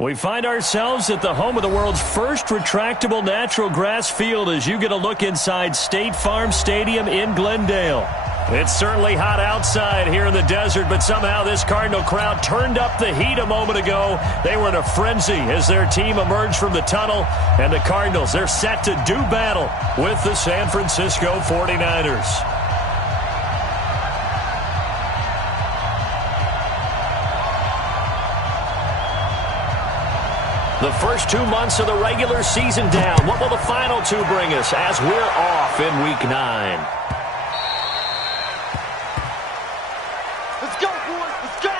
We find ourselves at the home of the world's first retractable natural grass field as you get a look inside State Farm Stadium in Glendale. It's certainly hot outside here in the desert, but somehow this Cardinal crowd turned up the heat a moment ago. They were in a frenzy as their team emerged from the tunnel, and the Cardinals, they're set to do battle with the San Francisco 49ers. The first 2 months of the regular season down. What will the final two bring us as we're off in Week 9? Let's go, boys. Let's go.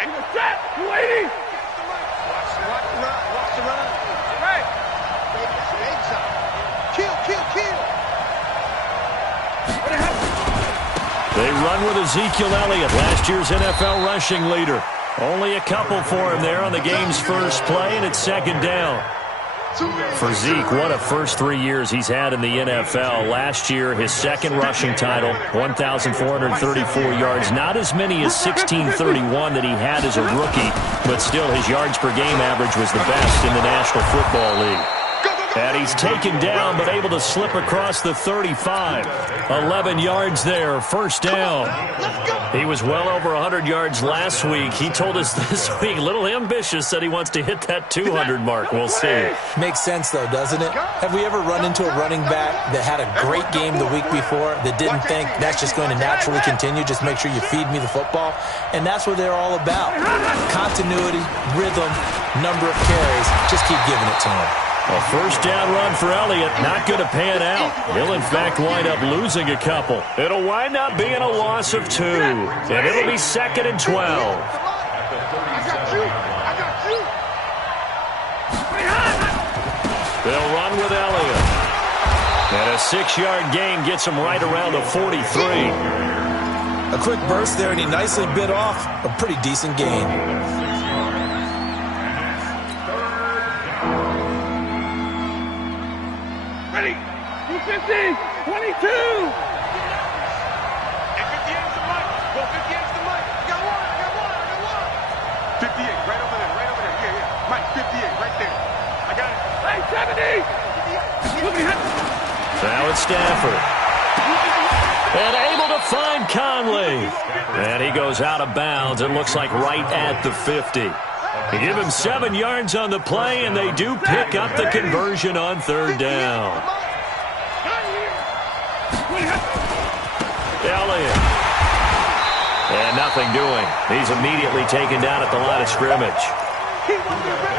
And the set, lady. Watch the run. Watch the run. Right. Kill. They run with Ezekiel Elliott, last year's NFL rushing leader. Only a couple for him there on the game's first play, and it's second down. For Zeke, what a first 3 years he's had in the NFL. Last year, his second rushing title, 1,434 yards. Not as many as 1,631 that he had as a rookie, but still his yards per game average was the best in the National Football League. And he's taken down, but able to slip across the 35. 11 yards there, first down. He was well over 100 yards last week. He told us this week, a little ambitious, said he wants to hit that 200 mark. We'll see. Makes sense, though, doesn't it? Have we ever run into a running back that had a great game the week before that didn't think that's just going to naturally continue? Just make sure you feed me the football. And that's what they're all about. Continuity, rhythm, number of carries. Just keep giving it to him. A first down run for Elliott, not going to pan out. He'll, in fact, wind up losing a couple. It'll wind up being a loss of 2, and it'll be second and 12. They'll run with Elliott. And a 6-yard gain gets him right around the 43. A quick burst there, and he nicely bit off a pretty decent gain. Ready? 250, 22. And 58's the mic. Go 58's the mic. I got one. 58, right over there. Yeah. Mike, 58, right there. I got it. Hey, 70. Now it's Stafford. And able to find Conley. And he goes out of bounds. It looks like right at the 50. They give him 7 yards on the play, and they do pick up the conversion on third down. Elliott. And nothing doing. He's immediately taken down at the line of scrimmage.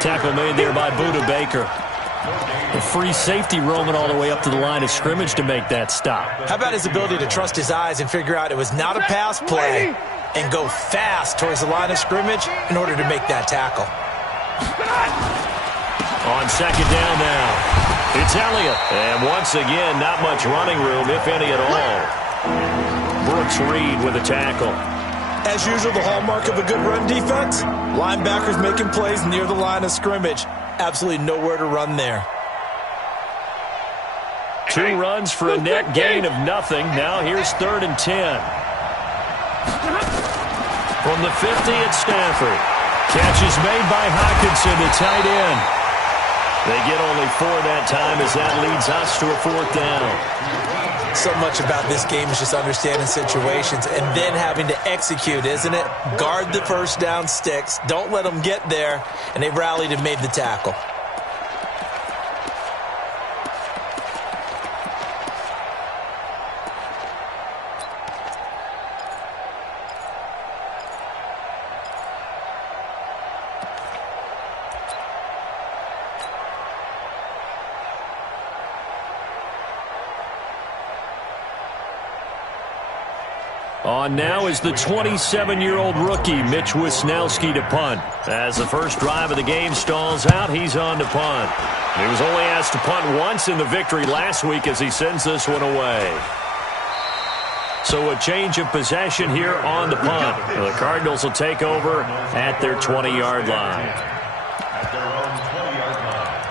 Tackle made there by Budda Baker. A free safety roaming all the way up to the line of scrimmage to make that stop. How about his ability to trust his eyes and figure out it was not a pass play and go fast towards the line of scrimmage in order to make that tackle. On second down now, it's Elliott. And once again, not much running room, if any at all. Brooks Reed with a tackle. As usual, the hallmark of a good run defense, linebackers making plays near the line of scrimmage. Absolutely nowhere to run there. 2 runs for a net gain of nothing. Now here's 3rd and 10. From the 50, it's Stafford. Catch is made by Hockenson, the tight end. They get only 4 that time as that leads us to a 4th down. So much about this game is just understanding situations and then having to execute, isn't it? Guard the first down sticks. Don't let them get there. And they rallied and made the tackle. On now is the 27-year-old rookie, Mitch Wisnowski, to punt. As the first drive of the game stalls out, he's on to punt. He was only asked to punt once in the victory last week as he sends this one away. So a change of possession here on the punt. The Cardinals will take over at their 20-yard line. At their own 20-yard line.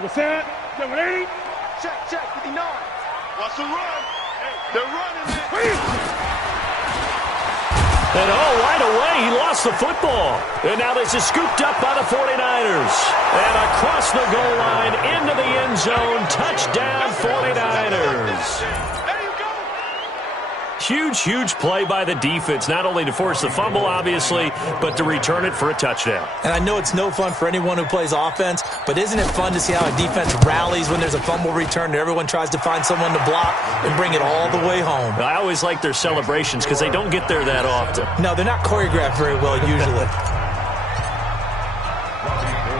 What's that? 780? Check, 59. Watch the run. They're running it. And right away, he lost the football. And now this is scooped up by the 49ers. And across the goal line, into the end zone, touchdown 49ers. Huge play by the defense, not only to force the fumble, obviously, but to return it for a touchdown. And I know it's no fun for anyone who plays offense, but isn't it fun to see how a defense rallies when there's a fumble return and everyone tries to find someone to block and bring it all the way home? I always like their celebrations because they don't get there that often. No, they're not choreographed very well usually.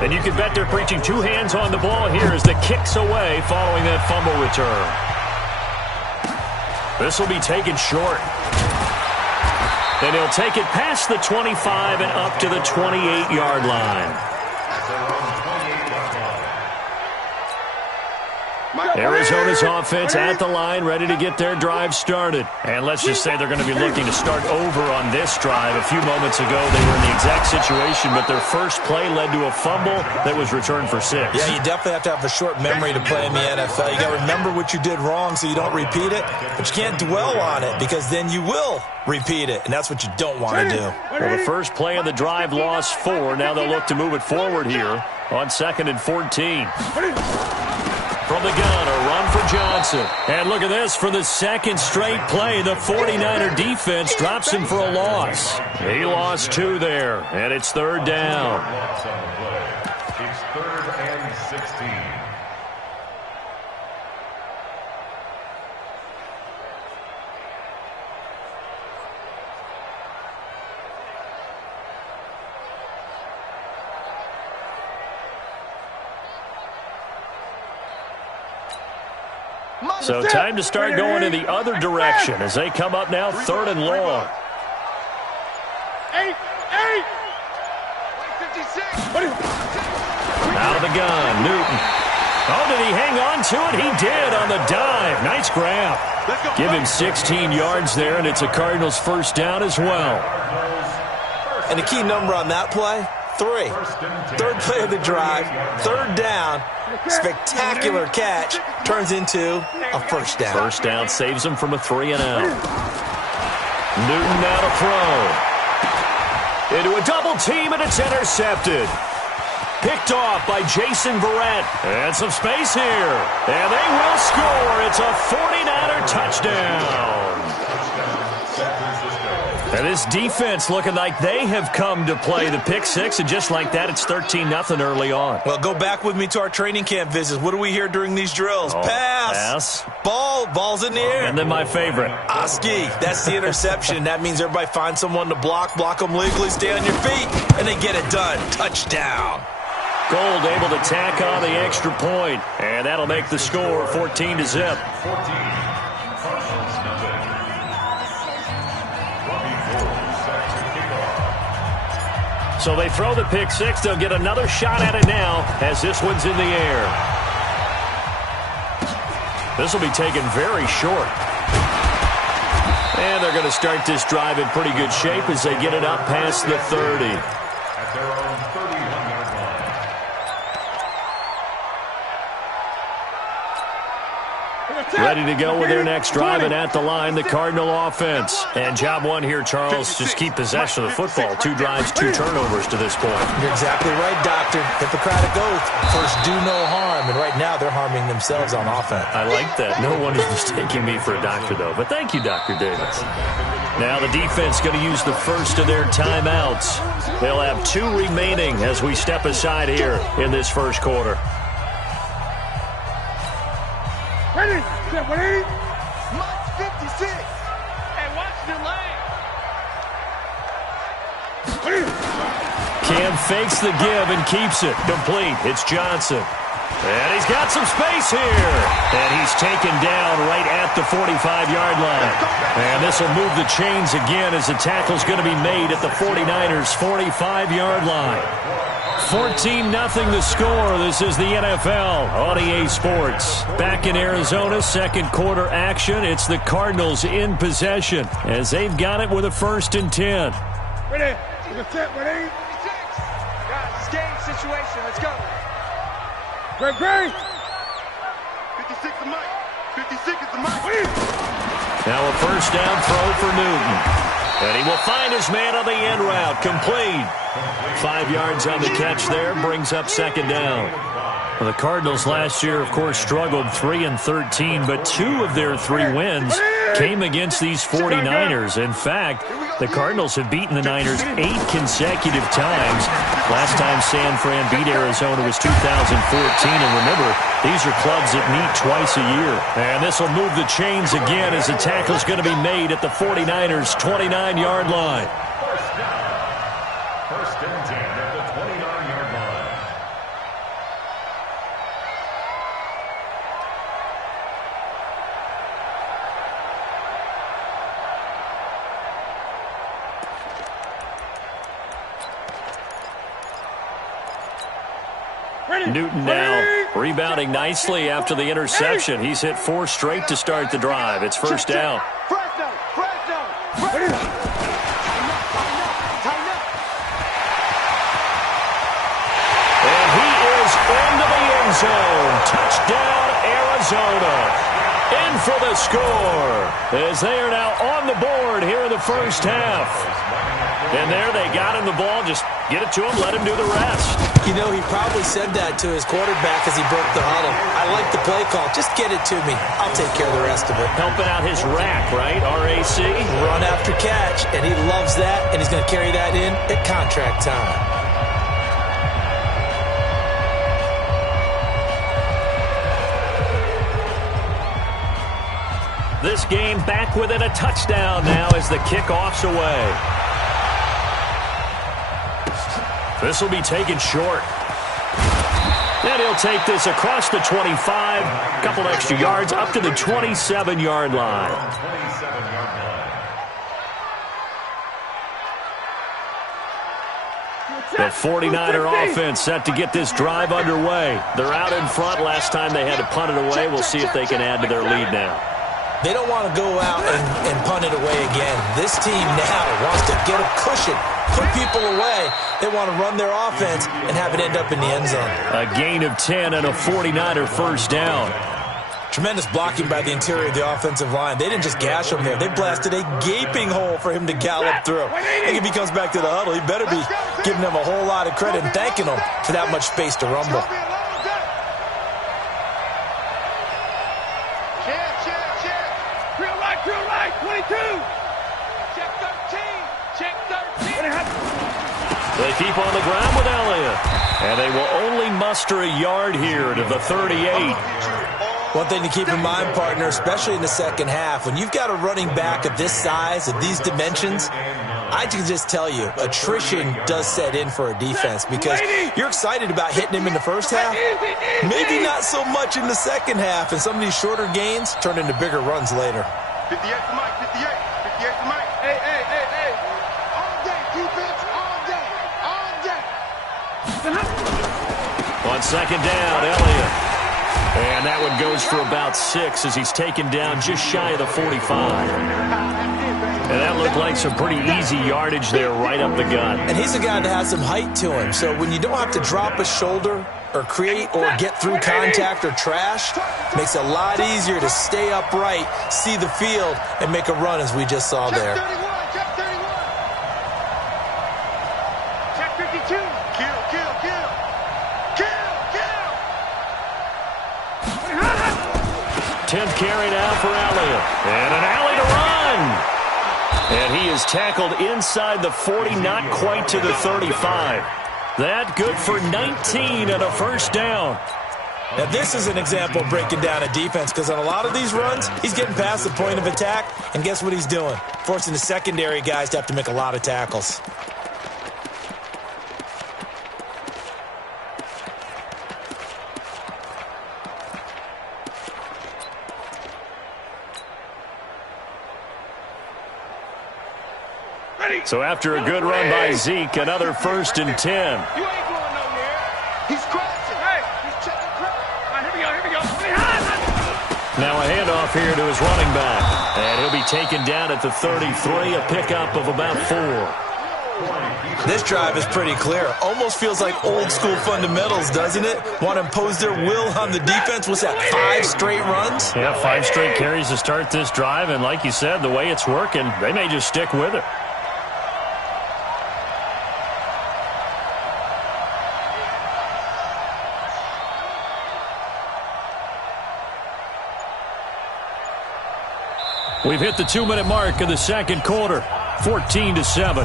And you can bet they're preaching two hands on the ball here as the kick's away following that fumble return. This will be taken short. And he'll take it past the 25 and up to the 28-yard line. Arizona's offense at the line, ready to get their drive started. And let's just say they're going to be looking to start over on this drive. A few moments ago, they were in the exact situation, but their first play led to a fumble that was returned for 6. Yeah, you definitely have to have a short memory to play in the NFL. You got to remember what you did wrong so you don't repeat it, but you can't dwell on it because then you will repeat it, and that's what you don't want to do. Well, the first play of the drive lost 4. Now they'll look to move it forward here on 2nd and 14. From the gun, a run for Johnson. And look at this. For the second straight play, the 49er defense drops him for a loss. He lost 2 there, and it's 3rd down. It's 3rd and 16. So time to start going in the other direction as they come up now 3rd and long. 8. Out of the gun, Newton. Oh, did he hang on to it? He did on the dive. Nice grab. Give him 16 yards there, and it's a Cardinals first down as well. And the key number on that play, 3. 3rd play of the drive, 3rd down. Spectacular catch turns into a first down. First down saves him from a 3-and-out. Newton now to throw. Into a double team, and it's intercepted. Picked off by Jason Verrett. And some space here. And they will score. It's a 49er touchdown. And this defense looking like they have come to play the pick 6, and just like that, it's 13-0 early on. Well, go back with me to our training camp visits. What do we hear during these drills? Pass. Ball's in the air. And then my favorite. Oski. That's the interception. That means everybody finds someone to block them legally, stay on your feet, and they get it done. Touchdown. Gold able to tack on the extra point, and that'll make the score 14-0. So they throw the pick 6. They'll get another shot at it now as this one's in the air. This will be taken very short. And they're going to start this drive in pretty good shape as they get it up past the 30. At their own 31-yard line. Ready to go with their next drive, and at the line, the Cardinal offense. And job one here, Charles, just keep possession of the football. 2 drives, 2 turnovers to this point. You're exactly right, Doctor. Hippocratic oath. First, do no harm. And right now, they're harming themselves on offense. I like that. No one is mistaking me for a doctor, though. But thank you, Dr. Davis. Now the defense going to use the first of their timeouts. They'll have 2 remaining as we step aside here in this first quarter. Ready? 180. Mike 56. And watch the lane. Cam fakes the give and keeps it complete. It's Johnson. And he's got some space here. And he's taken down right at the 45-yard line. And this will move the chains again as the tackle's going to be made at the 49ers' 45-yard line. 14-0 the score. This is the NFL on EA Sports. Back in Arizona, second quarter action. It's the Cardinals in possession as they've got it with a 1st and 10. Ready? Ready? Guys, it's game situation. Let's go. Great. 56 is Mike. 56 is the Mike. Now a first down throw for Newton. And he will find his man on the end route. Complete. 5 yards on the catch there. Brings up second down. Well, the Cardinals last year, of course, struggled 3-13, but 2 of their 3 wins came against these 49ers. In fact, the Cardinals have beaten the Niners 8 consecutive times. Last time San Fran beat Arizona was 2014. And remember, these are clubs that meet twice a year. And this will move the chains again as the tackle's going to be made at the 49ers' 29-yard line. First and 10 at the 29-yard line. Newton now rebounding nicely after the interception. He's hit 4 straight to start the drive. It's first down. And he is into the end zone. Touchdown, Arizona. In for the score as they are now on the board here in the first half. And there they got him the ball. Just get it to him, let him do the rest. You know, he probably said that to his quarterback as he broke the huddle. I like the play call. Just get it to me. I'll take care of the rest of it. Helping out his rack, right? RAC. Run after catch, and he loves that, and he's going to carry that in at contract time. This game back within a touchdown now as the kickoff's away. This will be taken short. And he'll take this across the 25. A couple extra yards up to the 27-yard line. The 49er offense set to get this drive underway. They're out in front. Last time they had to punt it away. We'll see if they can add to their lead now. They don't want to go out and punt it away again. This team now wants to get a cushion, put people away. They want to run their offense and have it end up in the end zone. A gain of 10 and a 49er first down. Tremendous blocking by the interior of the offensive line. They didn't just gash him there. They blasted a gaping hole for him to gallop through. I think if he comes back to the huddle, he better be giving them a whole lot of credit and thanking them for that much space to rumble. Drill right, 22. Check 13. They keep on the ground with Elliott. And they will only muster a yard here to the 38. One thing to keep in mind, partner, especially in the second half, when you've got a running back of this size, of these dimensions, I can just tell you, attrition does set in for a defense because you're excited about hitting him in the first half. Maybe not so much in the second half, and some of these shorter gains turn into bigger runs later. 58 to Mike, 58 to Mike. Hey. All day, defense, all day. On second down, Elliott. And that one goes for about 6 as he's taken down just shy of the 45. And that looked like some pretty easy yardage there right up the gut. And he's a guy that has some height to him. So when you don't have to drop a shoulder or create or get through contact or trash, makes it a lot easier to stay upright, see the field, and make a run as we just saw there. Check 31. Check 52. Kill. 10th carry now for Elliott. And an alley to run. And he is tackled inside the 40, not quite to the 35. That good for 19 and a first down. Now, this is an example of breaking down a defense because on a lot of these runs, he's getting past the point of attack, and guess what he's doing? Forcing the secondary guys to have to make a lot of tackles. So after a good run by Zeke, another 1st and 10. You ain't going nowhere. He's crashing. Hey, he's checking crash. All right, here we go. Now a handoff here to his running back. And he'll be taken down at the 33, a pickup of about 4. This drive is pretty clear. Almost feels like old school fundamentals, doesn't it? Want to impose their will on the defense. What's that, 5 straight runs? Yeah, 5 straight carries to start this drive. And like you said, the way it's working, they may just stick with it. We've hit the 2-minute mark of the second quarter, 14-7.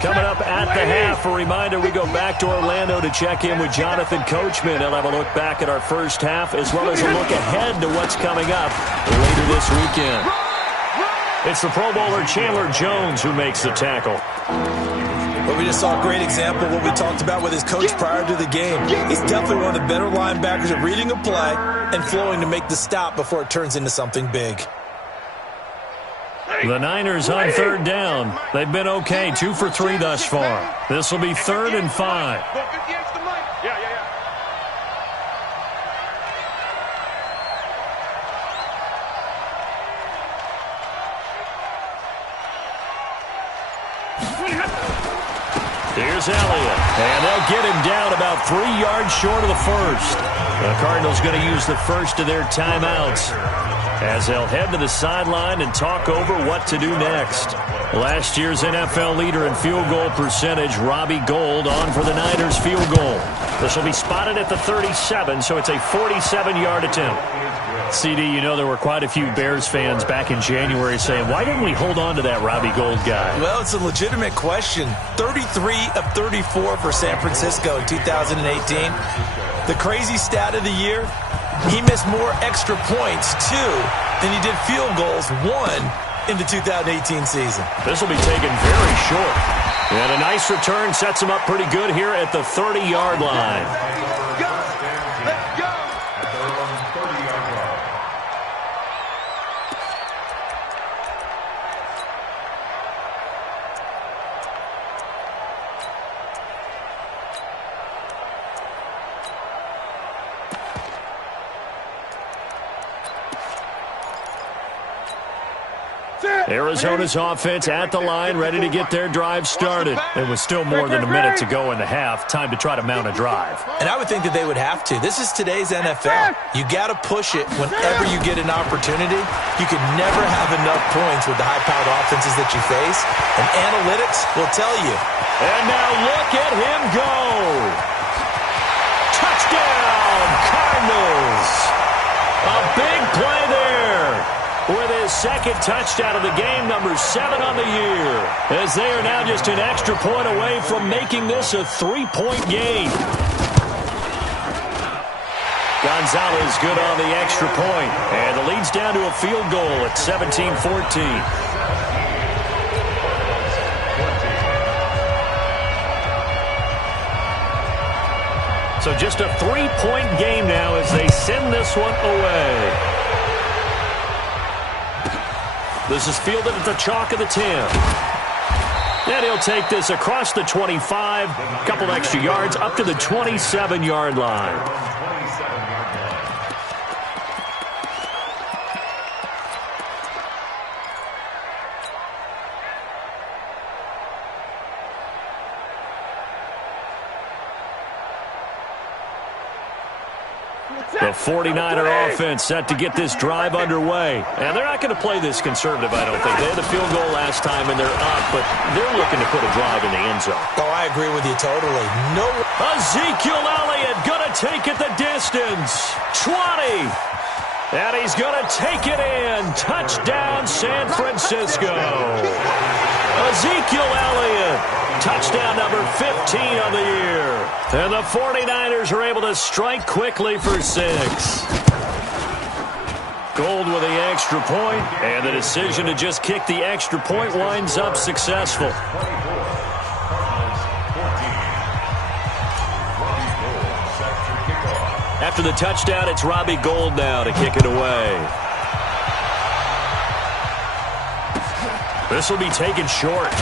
Coming up at the half, a reminder, we go back to Orlando to check in with Jonathan Coachman. He'll have a look back at our first half as well as a look ahead to what's coming up later this weekend. It's the Pro Bowler Chandler Jones who makes the tackle. Well, we just saw a great example of what we talked about with his coach prior to the game. He's definitely one of the better linebackers at reading a play and flowing to make the stop before it turns into something big. The Niners on 3rd down. They've been okay, 2 for 3 thus far. This will be 3rd and 5. Here's Elliott, and they'll get him down about 3 yards short of the first. The Cardinals going to use the first of their timeouts as they'll head to the sideline and talk over what to do next. Last year's NFL leader in field goal percentage, Robbie Gould, on for the Niners field goal. This will be spotted at the 37, so it's a 47-yard attempt. CD, you know there were quite a few Bears fans back in January saying, why didn't we hold on to that Robbie Gould guy? Well, it's a legitimate question. 33 of 34 for San Francisco in 2018. The crazy stat of the year, he missed more extra points, 2, than he did field goals, 1, in the 2018 season. This will be taken very short. And a nice return sets him up pretty good here at the 30-yard line. Let's go. Arizona's offense at the line, ready to get their drive started. It was still more than a minute to go in the half. Time to try to mount a drive. And I would think that they would have to. This is today's NFL. You got to push it whenever you get an opportunity. You can never have enough points with the high-powered offenses that you face. And analytics will tell you. And now look at him go. Touchdown, Cardinals. A big play there with his second touchdown of the game, number 7 on the year, as they are now just an extra point away from making this a 3-point game. Gonzalez good on the extra point, and the lead's down to a field goal at 17-14. So just a 3-point game now as they send this one away. This is fielded at the chalk of the 10. And he'll take this across the 25, a couple extra yards, up to the 27-yard line. The 49er offense set to get this drive underway. And they're not going to play this conservative, I don't think. They had a field goal last time, and they're up, but they're looking to put a drive in the end zone. Oh, I agree with you totally. No. Ezekiel Elliott going to take it the distance. 20. And he's going to take it in. Touchdown, San Francisco. Ezekiel Elliott. Touchdown number 15 of the year. And the 49ers are able to strike quickly for 6. Gold with the extra point, and the decision to just kick the extra point winds up successful. After the touchdown, it's Robbie Gould now to kick it away. This will be taken short.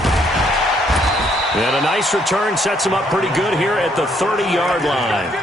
And a nice return sets him up pretty good here at the 30-yard line.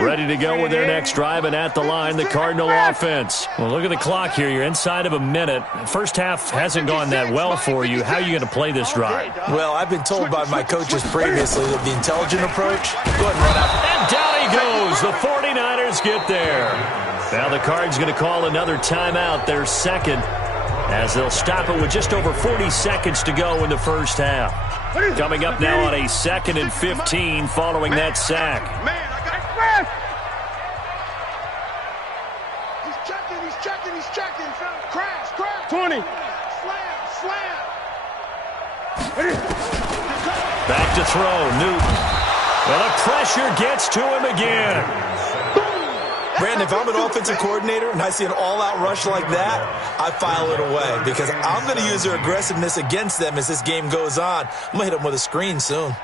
Ready to go with their next drive, and at the line, the Cardinal offense. Well, look at the clock here. You're inside of a minute. First half hasn't gone that well for you. How are you going to play this drive? Well, I've been told by my coaches previously that the intelligent approach, go ahead and run out. And down he goes. The 49ers get there. Now the Cards going to call another timeout, their second, as they'll stop it with just over 40 seconds to go in the first half. Coming up now on a 2nd and 15 following that sack. He's checking. Crash. 20. Slam. Back to throw, Newton. Well, the pressure gets to him again. Brandon, if I'm an offensive coordinator and I see an all-out rush like that, I file it away because I'm going to use their aggressiveness against them as this game goes on. I'm going to hit them with a screen soon.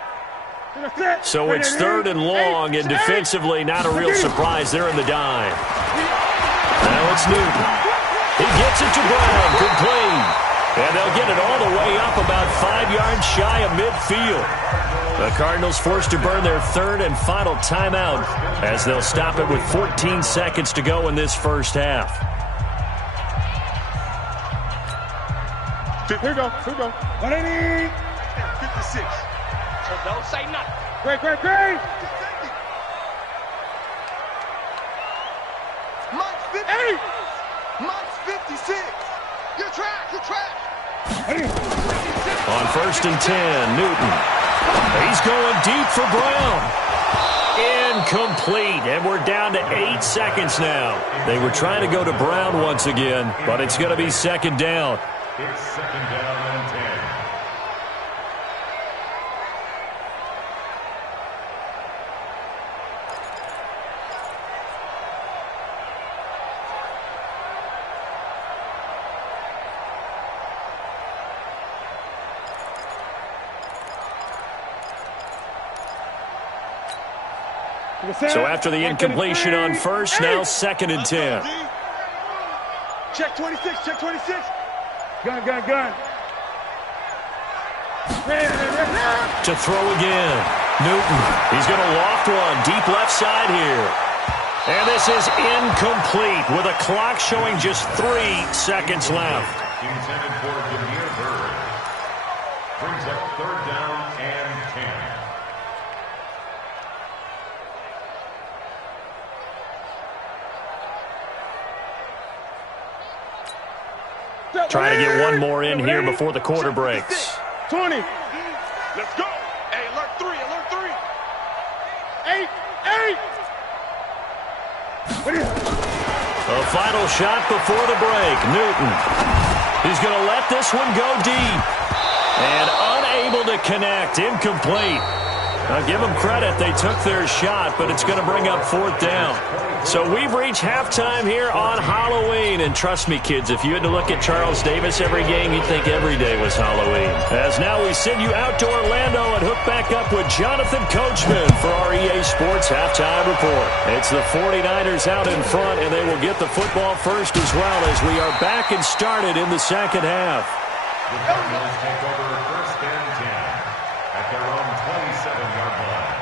So it's 3rd and long, and defensively, not a real surprise. They're in the dime. Now it's Newton. He gets it to Brown, complete. And they'll get it all the way up about 5 yards shy of midfield. The Cardinals forced to burn their 3rd and final timeout as they'll stop it with 14 seconds to go in this first half. Here we go. 180. 56. So don't say nothing. Great. Mike's 56. You're trash. On 1st and 10, Newton. He's going deep for Brown. Incomplete, and we're down to 8 seconds now. They were trying to go to Brown once again, but it's going to be 2nd down. It's 2nd down and 10. So after the incompletion on 1st, now 2nd and 10. Check 26. Gun. To throw again. Newton. He's going to loft one deep left side here. And this is incomplete with a clock showing just 3 seconds left. Intended for Demir Bird. Brings up 3rd down and 10. Trying to get one more in here before the quarter breaks. 20. Let's go. Hey, alert 3. 8. A final shot before the break. Newton. He's going to let this one go deep. And unable to connect. Incomplete. Now give them credit. They took their shot, but it's going to bring up 4th down. So we've reached halftime here on Halloween. And trust me, kids, if you had to look at Charles Davis every game, you'd think every day was Halloween. As now we send you out to Orlando and hook back up with Jonathan Coachman for our EA Sports Halftime Report. It's the 49ers out in front, and they will get the football first as well as we are back and started in the 2nd half. The Cardinals take over 1st and 10 at their own 27-yard line.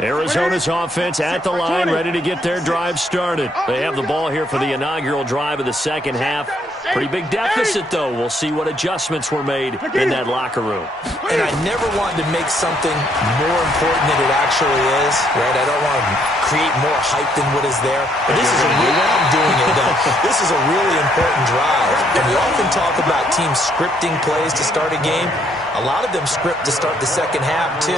Arizona's offense at the line, ready to get their drive started. They have the ball here for the inaugural drive of the 2nd half. Pretty big deficit, though. We'll see what adjustments were made in that locker room. And I never wanted to make something more important than it actually is, right? I don't want to create more hype than what is there. But this is a real, I'm doing it though. This is a really important drive. And we often talk about teams scripting plays to start a game. A lot of them script to start the second half, too.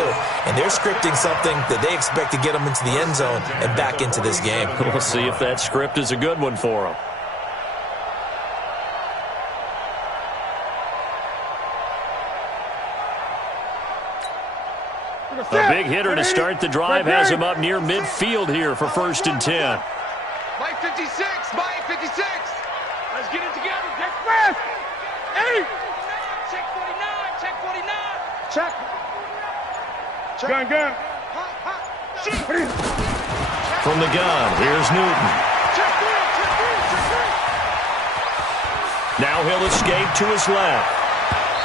And they're scripting something that they expect to get them into the end zone and back into this game. We'll see if that script is a good one for them. A big hitter to start the drive has him up near midfield here for 1st and 10. Mike 56, Mike 56. Let's get it together. Get fast. 8. Check 49, check 49. Check. Gun. From the gun, here's Newton. Check 3. Now he'll escape to his left.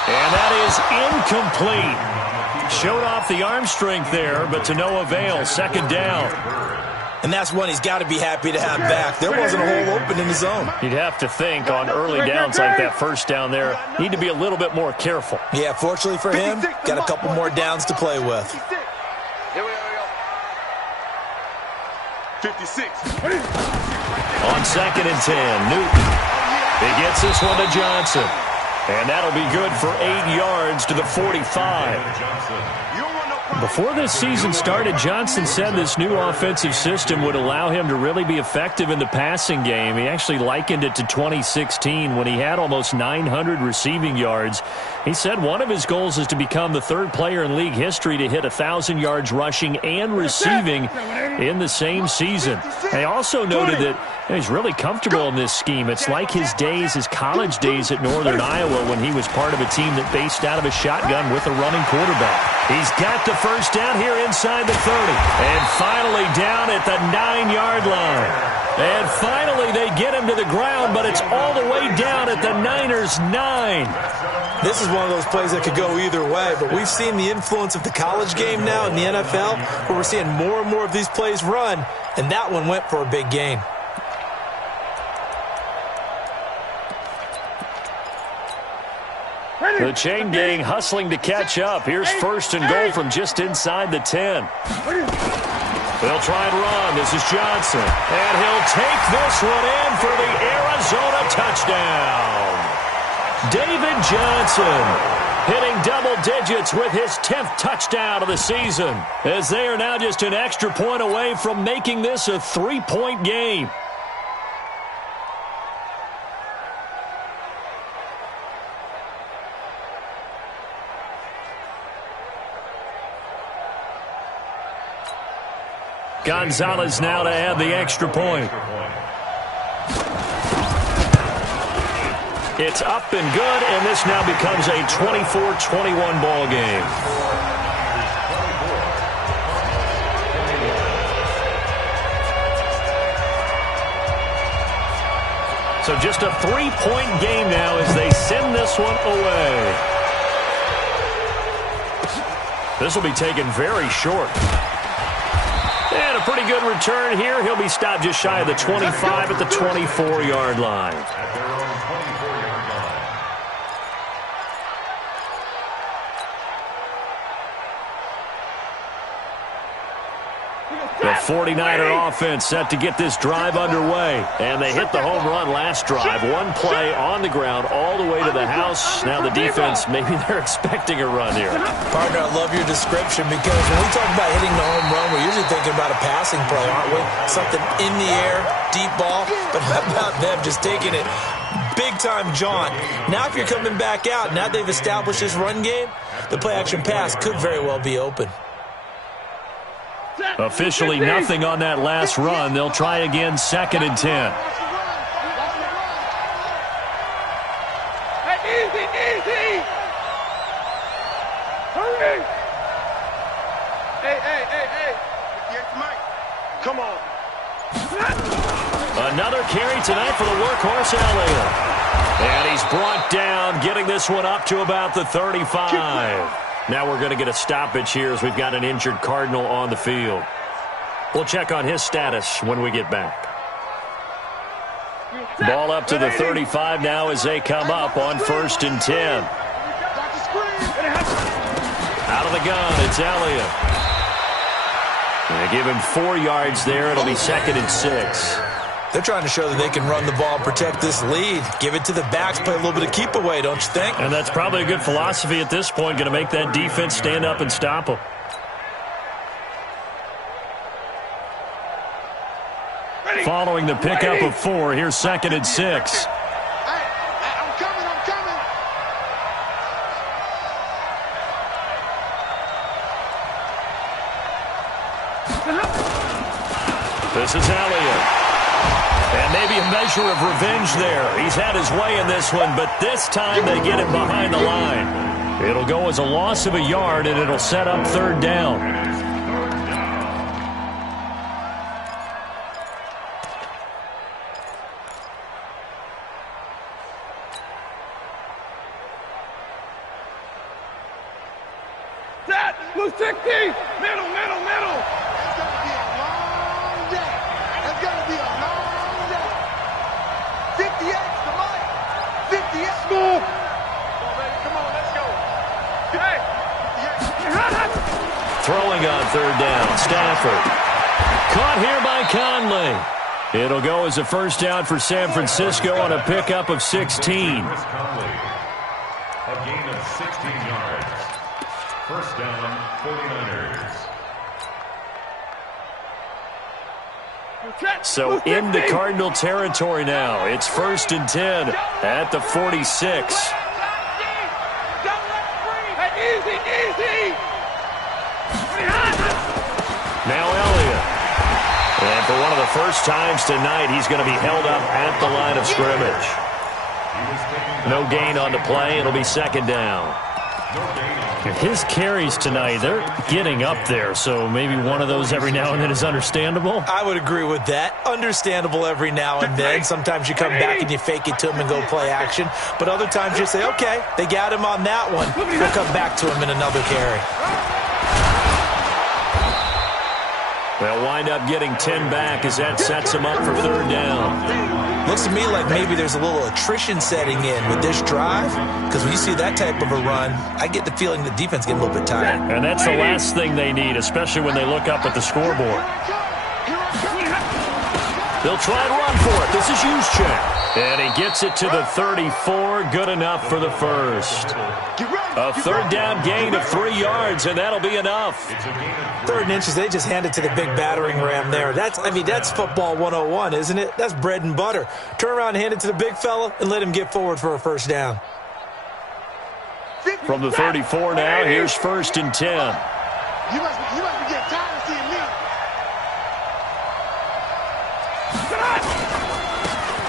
And that is incomplete. Showed off the arm strength there, but to no avail. 2nd down. And that's one he's got to be happy to have back. There wasn't a hole open in the zone. You'd have to think on early downs like that 1st down there, need to be a little bit more careful. Yeah, fortunately for him, got a couple more downs to play with. Here we go. 56. On 2nd and 10, Newton. He gets this one to Johnson. And that'll be good for 8 yards to the 45. Before this season started, Johnson said this new offensive system would allow him to really be effective in the passing game. He actually likened it to 2016 when he had almost 900 receiving yards. He said one of his goals is to become the 3rd player in league history to hit 1,000 yards rushing and receiving in the same season. And he also noted that he's really comfortable in this scheme. It's like his college days at Northern Iowa when he was part of a team that based out of a shotgun with a running quarterback. He's got the 1st down here inside the 30. And finally down at the 9-yard line. And finally they get him to the ground, but it's all the way down at the Niners' 9. This is one of those plays that could go either way, but we've seen the influence of the college game now in the NFL, where we're seeing more and more of these plays run, and that one went for a big gain. The chain gang hustling to catch up. Here's 1st and goal from just inside the 10. They'll try and run. This is Johnson. And he'll take this one in for the Arizona touchdown. David Johnson hitting double digits with his 10th touchdown of the season, as they are now just an extra point away from making this a 3-point game. Gonzalez now to add the extra point. It's up and good, and this now becomes a 24-21 ball game. So just a 3-point game now as they send this one away. This will be taken very short. And a pretty good return here. He'll be stopped just shy of the 25 at the 24-yard line. At their own 24-yard line. The 49er offense set to get this drive underway. And they hit the home run last drive. One play on the ground all the way to the house. Now the defense, maybe they're expecting a run here. Partner, I love your description because when we talk about hitting the home run, we're usually thinking about a passing play, aren't we? Something in the air, deep ball. But how about them just taking it big-time jaunt? Now if you're coming back out, now they've established this run game, the play-action pass could very well be open. Officially nothing on that last run. They'll try again 2nd and 10. Hey, easy. Hurry. Hey. Yes, Mike. Come on. Another carry tonight for the workhorse Elliott. And he's brought down, getting this one up to about the 35. Now we're going to get a stoppage here as we've got an injured Cardinal on the field. We'll check on his status when we get back. Ball up to the 35 now as they come up on 1st and 10. Out of the gun, it's Elliott. They give him 4 yards there. It'll be 2nd and 6. They're trying to show that they can run the ball and protect this lead. Give it to the backs, play a little bit of keep away, don't you think? And that's probably a good philosophy at this point, going to make that defense stand up and stop them. Following the pickup of 4, here's 2nd and 6. This is Elliott. And maybe a measure of revenge there. He's had his way in this one, but this time they get him behind the line. It'll go as a loss of a yard, and it'll set up 3rd down. Blue 60, middle. It's going to be a long day. It's going to be a long day. 58 to Mike. 58. Move. Come on, baby. Come on, let's go. Hey. Throwing on 3rd down, Stafford. Caught here by Conley. It'll go as a 1st down for San Francisco on a pickup of 16. A gain of 16 yards. 1st down, 49ers. So into Cardinal territory now. It's 1st and 10 at the 46. Easy. Now Elliott. And for one of the first times tonight, he's going to be held up at the line of scrimmage. No gain on the play. It'll be 2nd down. His carries tonight, they're getting up there, so maybe one of those every now and then is understandable. I would agree with that. Understandable every now and then. Sometimes you come back and you fake it to him and go play action. But other times you say, okay, they got him on that one. We'll come back to him in another carry. They'll wind up getting 10 back as that sets them up for 3rd down. Looks to me like maybe there's a little attrition setting in with this drive, because when you see that type of a run, I get the feeling the defense getting a little bit tired. And that's the last thing they need, especially when they look up at the scoreboard. They'll try and run for it. This is Juszczyk. And he gets it to the 34. Good enough for the 1st. A 3rd down gain of 3 yards, and that'll be enough. 3rd and inches, they just hand it to the big battering ram there. That's football 101, isn't it? That's bread and butter. Turn around and hand it to the big fella and let him get forward for a 1st down. From the 34 now, here's 1st and 10. You must be getting tired of seeing me.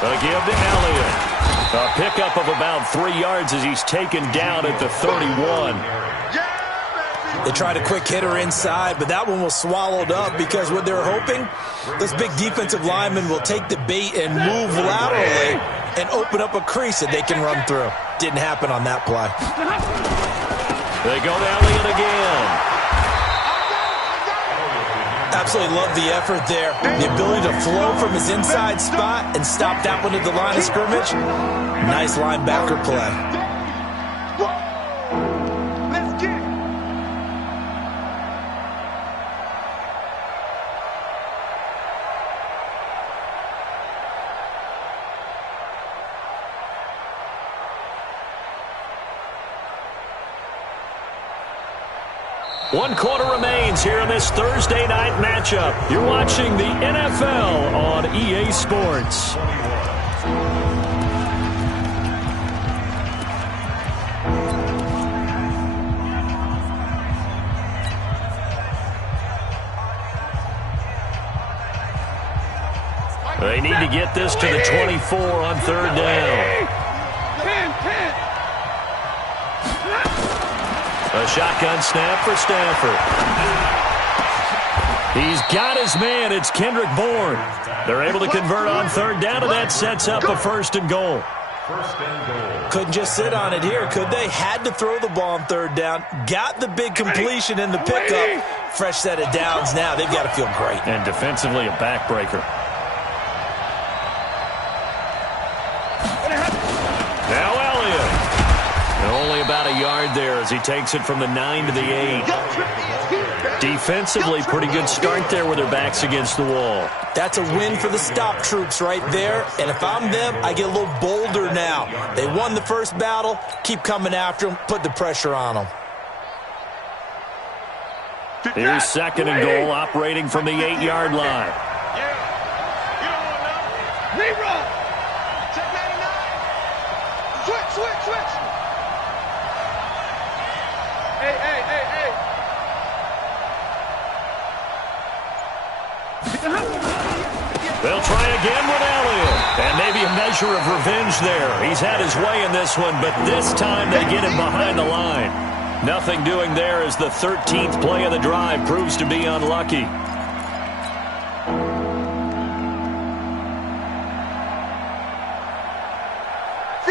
Gonna give to Elliott. A pickup of about 3 yards as he's taken down at the 31. They tried a quick hitter inside, but that one was swallowed up because what they're hoping, this big defensive lineman will take the bait and move laterally and open up a crease that they can run through. Didn't happen on that play. They go to Elliott again. Absolutely love the effort there. The ability to flow from his inside spot and stop that one at the line of scrimmage. Nice linebacker play. Let's get it. One quarter remains here in this Thursday night matchup. You're watching the NFL on EA Sports. They need to get this to the 24 on 3rd down. 10. A shotgun snap for Stafford. He's got his man. It's Kendrick Bourne. They're able to convert on 3rd down, and that sets up a 1st and goal. Couldn't just sit on it here, could they? Had to throw the ball on 3rd down. Got the big completion in the pickup. Fresh set of downs now. They've got to feel great. And defensively, a backbreaker. a yard there as he takes it from the 9 to the 8. Defensively, pretty good start there with their backs against the wall. That's a win for the stop troops right there. And if I'm them, I get a little bolder now. They won the first battle. Keep coming after them. Put the pressure on them. Here's 2nd and goal, operating from the 8-yard line. Rerun. Check 99. Switch. Hey. They'll try again with Elliott. And maybe a measure of revenge there. He's had his way in this one, but this time they get him behind the line. Nothing doing there as the 13th play of the drive proves to be unlucky.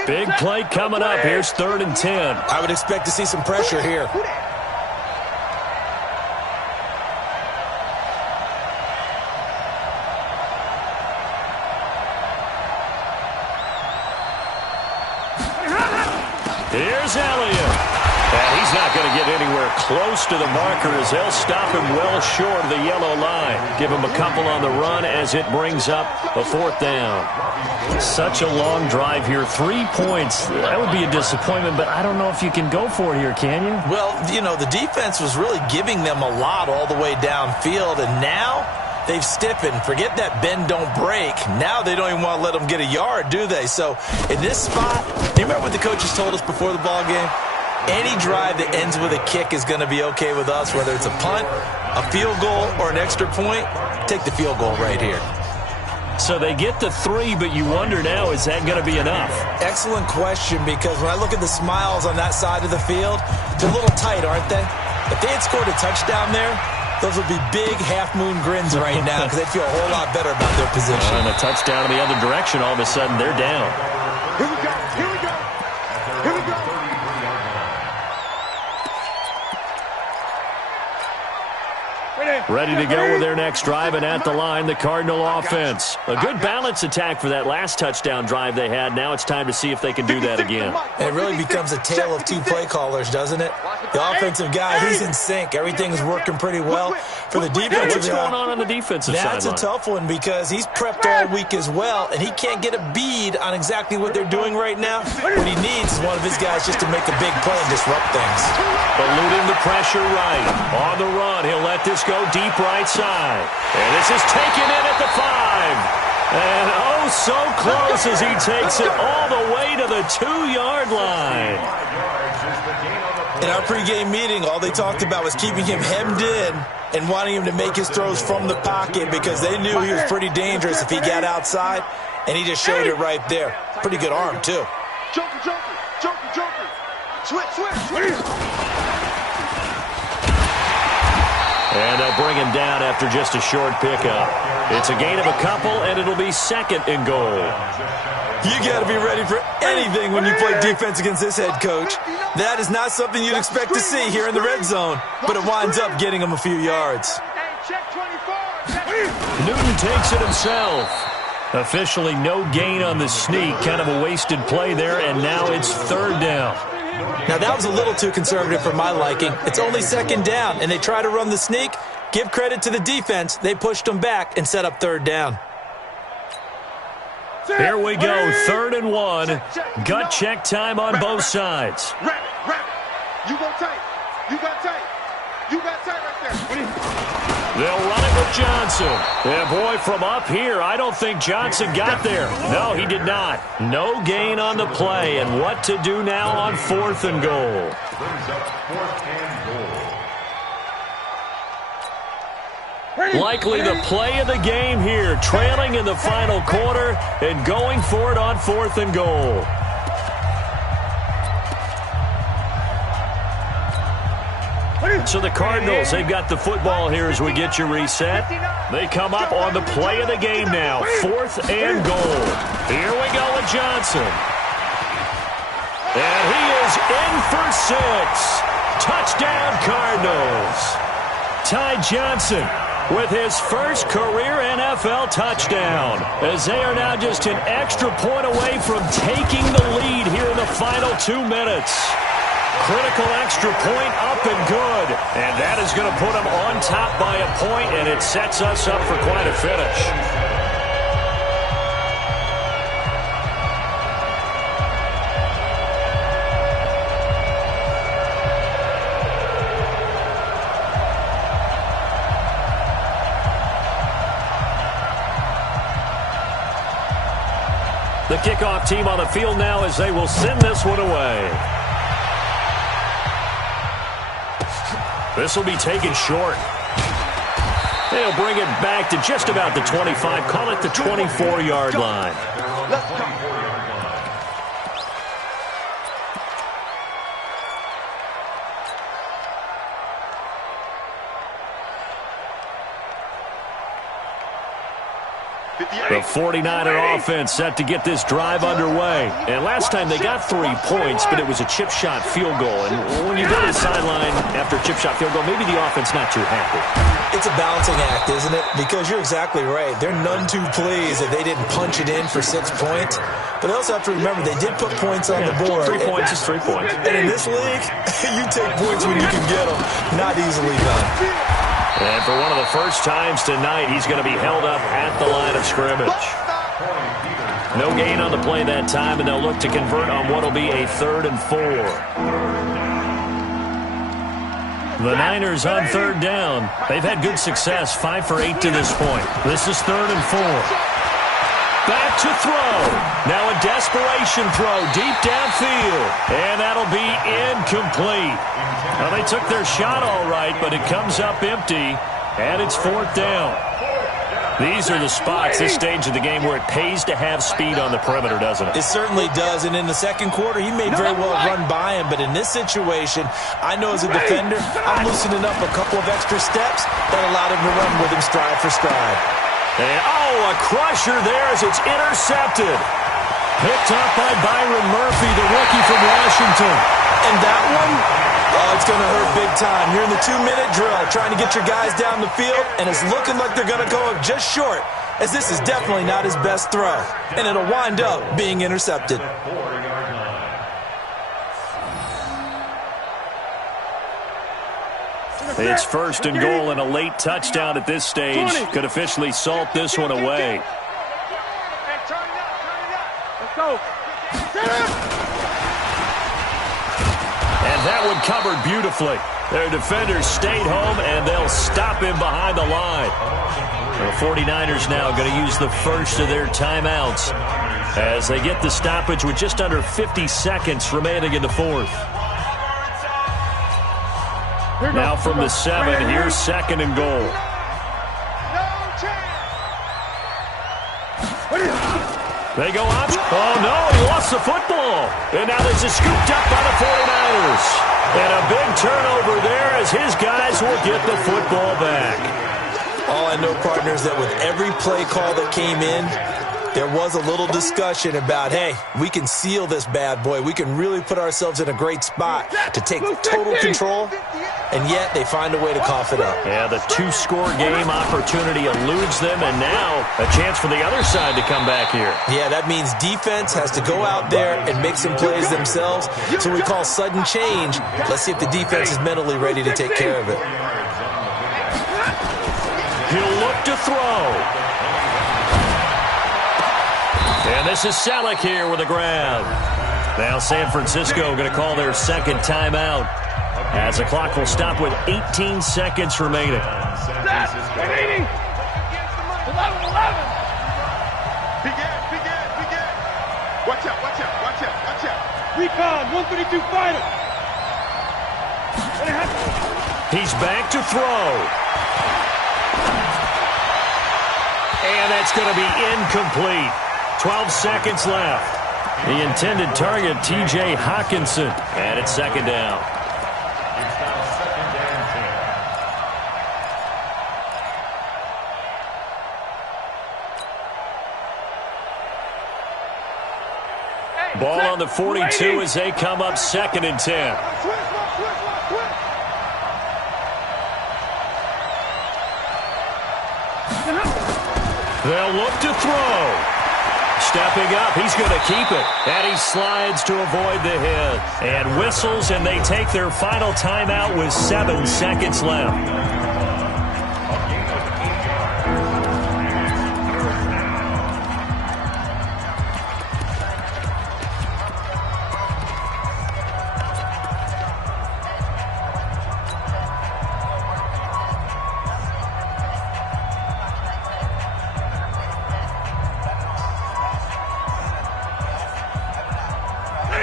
Big play coming up. Here's 3rd and 10. I would expect to see some pressure here. Here's Elliott. And he's not going to get anywhere close to the marker as they'll stop him well short of the yellow line. Give him a couple on the run as it brings up a 4th down. Such a long drive here. 3 points. That would be a disappointment, but I don't know if you can go for it here, can you? Well, you know, the defense was really giving them a lot all the way downfield, and now they've stiffened. Forget that bend, don't break. Now they don't even want to let them get a yard, do they? So in this spot, do you remember what the coaches told us before the ball game? Any drive that ends with a kick is going to be okay with us, whether it's a punt, a field goal, or an extra point. Take the field goal right here. So they get the 3, but you wonder now, is that going to be enough? Excellent question, because when I look at the smiles on that side of the field, they're a little tight, aren't they? If they had scored a touchdown there, those would be big half-moon grins right now because they'd feel a whole lot better about their position. And a touchdown in the other direction, all of a sudden they're down. Here we go. Ready to go with their next drive, and at the line, the Cardinal offense. A good balance attack for that last touchdown drive they had. Now it's time to see if they can do that again. And it really becomes a tale of 2 play callers, doesn't it? The offensive guy, he's in sync. Everything's working pretty well. For the defensive What's going on the defensive side? That's a tough one because he's prepped all week as well, and he can't get a bead on exactly what they're doing right now. What he needs is one of his guys just to make a big play and disrupt things. Eluding the pressure right. On the run, he'll let this go deep right side. And this is taken in at the 5. And oh, so close as he takes it all the way to the 2-yard line. In our pregame meeting, all they talked about was keeping him hemmed in and wanting him to make his throws from the pocket because they knew he was pretty dangerous if he got outside, and he just showed it right there. Pretty good arm, too. Joker. Switch. And they'll bring him down after just a short pickup. It's a gain of a couple, and it'll be 2nd and goal. You got to be ready for anything when you play defense against this head coach. That is not something you'd expect to see here in the red zone, but it winds up getting him a few yards. Newton takes it himself. Officially no gain on the sneak. Kind of a wasted play there, and now it's 3rd down. Now, that was a little too conservative for my liking. It's only 2nd down, and they try to run the sneak. Give credit to the defense. They pushed them back and set up 3rd down. Here we go, 3rd and 1. Gut check time on both sides. Wrap it. You go tight. You got tight right there. They'll run it with Johnson. Yeah, boy, from up here, I don't think Johnson got there. No, he did not. No gain on the play, and what to do now on 4th and goal. Likely the play of the game here, trailing in the final quarter and going for it on 4th and goal. So the Cardinals, they've got the football here as we get you reset. They come up on the play of the game now, 4th and goal. Here we go with Johnson. And he is in for 6. Touchdown Cardinals. Ty Johnson with his first career NFL touchdown, as they are now just an extra point away from taking the lead here in the final 2 minutes. Critical extra point up and good. And that is going to put them on top by a point, and it sets us up for quite a finish. The kickoff team on the field now as they will send this one away. This will be taken short. They'll bring it back to just about the 25. Call it the 24-yard line. Let's go. The 49er offense set to get this drive underway. And last time they got 3 points, but it was a chip shot field goal. And when you go to the sideline after a chip shot field goal, maybe the offense not too happy. It's a balancing act, isn't it? Because you're exactly right. They're none too pleased that they didn't punch it in for 6 points. But they also have to remember they did put points on the board. 3 points is 3 points. And in this league, you take points when you can get them. Not easily done. And for one of the first times tonight, he's going to be held up at the line of scrimmage. No gain on the play that time, and they'll look to convert on what will be a 3rd and 4. The Niners on 3rd down. They've had good success, 5 for 8 to this point. This is 3rd and 4. Back to throw. Now a desperation throw deep downfield. And that'll be incomplete. Well, they took their shot all right, but it comes up empty. And it's 4th down. These are the spots, this stage of the game, where it pays to have speed on the perimeter, doesn't it? It certainly does. And in the second quarter, he may very well run by him. But in this situation, I know as a defender, I'm loosening up a couple of extra steps that allowed him to run with him stride for stride. And, a crusher there as it's intercepted. Picked up by Byron Murphy, the rookie from Washington. And that one, it's going to hurt big time. You're in the 2-minute drill trying to get your guys down the field, and it's looking like they're going to go up just short, as this is definitely not his best throw. And it'll wind up being intercepted. It's 1st and goal, and a late touchdown at this stage could officially salt this one away. Let's go. And that one covered beautifully. Their defenders stayed home, and they'll stop him behind the line. The 49ers now going to use the first of their timeouts as they get the stoppage with just under 50 seconds remaining in the 4th. Now from the 7, here's 2nd and goal. They go up. Oh, no, he lost the football. And now this is scooped up by the 49ers. And a big turnover there as his guys will get the football back. All I know, partners, that with every play call that came in, there was a little discussion about, hey, we can seal this bad boy. We can really put ourselves in a great spot to take total control, and yet they find a way to cough it up. Yeah, the 2-score game opportunity eludes them, and now a chance for the other side to come back here. Yeah, that means defense has to go out there and make some plays themselves. So we call sudden change. Let's see if the defense is mentally ready to take care of it. He'll look to throw. And this is Selleck here with a grab. Now San Francisco going to call their 2nd timeout as the clock will stop with 18 seconds remaining. 11. Begin. Watch out. Recon, 132 fighter. He's back to throw. And that's going to be incomplete. 12 seconds left. The intended target, T.J. Hawkinson. And it's 2nd down. It's now 2nd and 10. Ball on the 42 as they come up 2nd and 10. They'll look to throw. Stepping up, he's going to keep it. And he slides to avoid the hit. And whistles, and they take their final timeout with 7 seconds left.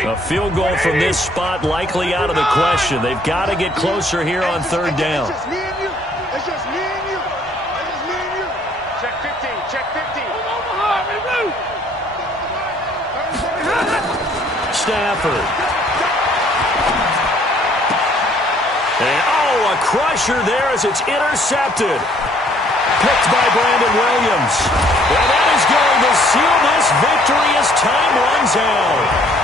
A field goal from this spot likely out of the question. They've got to get closer here on third down. It's just me and you. It's just me and you. It's just me and you. Check 50. Check 50. Stafford. And, a crusher there as it's intercepted. Picked by Brandon Williams. And that is going to seal this victory as time runs out.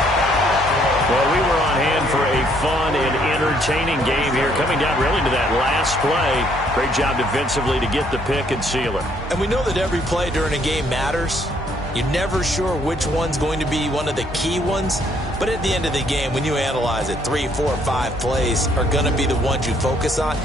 Well, we were on hand for a fun and entertaining game here, coming down really to that last play. Great job defensively to get the pick and seal it. And we know that every play during a game matters. You're never sure which one's going to be one of the key ones. But at the end of the game, when you analyze it, 3, 4, 5 plays are going to be the ones you focus on.